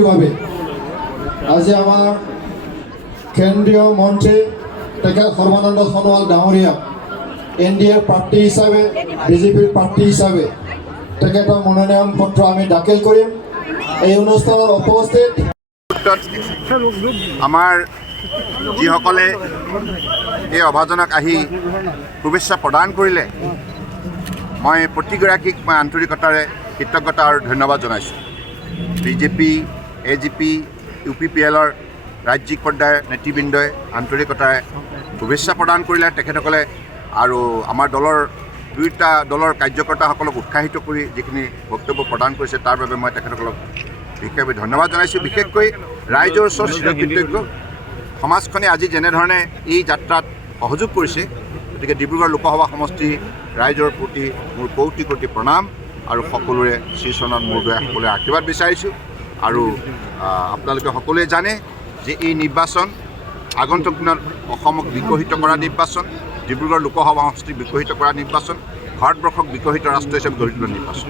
উন্নতিৰ বাবে আজি আমাৰ কেন্দ্ৰীয় মন্ত্ৰী তেখেত সৰ্বানন্দ সোণোৱাল ডাঙৰীয়া NDA প্ৰাৰ্থী হিচাপে বিজেপিৰ প্ৰাৰ্থী হিচাপে তেখেতৰ মনোনয়ন পত্ৰ আমি দাখিল কৰিম। এই অনুষ্ঠানত উপস্থিত আমাৰ যিসকলে এই অভাজনক আহি শুভেচ্ছা প্ৰদান কৰিলে মই প্ৰতিগৰাকীক মই আন্তৰিকতাৰে কৃতজ্ঞতা আৰু ধন্যবাদ জনাইছোঁ। বিজেপি AGP UPPLৰ ৰাজ্যিক পৰ্যায়ৰ নেতৃবৃন্দই আন্তৰিকতাৰে শুভেচ্ছা প্ৰদান কৰিলে তেখেতসকলে আৰু আমাৰ দুয়োটা দলৰ কাৰ্যকৰ্তাসকলক উৎসাহিত কৰি যিখিনি বক্তব্য প্ৰদান কৰিছে তাৰ বাবে মই তেখেতসকলক বিশেষভাৱে ধন্যবাদ জনাইছোঁ। বিশেষকৈ ৰাইজৰ ওচৰত চিৰকৃতজ্ঞ। সমাজখনে আজি যেনেধৰণে এই যাত্ৰাত সহযোগ কৰিছে, গতিকে ডিব্ৰুগড় লোকসভা সমষ্টি ৰাইজৰ প্ৰতি মোৰ কোটি কোটি প্ৰণাম আৰু সকলোৰে শ্ৰীচৰণত মূৰ দোৱাই সকলোৰে আশীৰ্বাদ বিচাৰিছোঁ। আৰু আপোনালোকে সকলোৱে জানে যে এই নিৰ্বাচন আগন্তুক দিনত অসমক বিকশিত কৰা নিৰ্বাচন, ডিব্ৰুগড় লোকসভা সমষ্টি বিকশিত কৰা নিৰ্বাচন, ভাৰতবৰ্ষক বিকশিত ৰাষ্ট্ৰ হিচাপে গঢ়ি তোলা নিৰ্বাচন।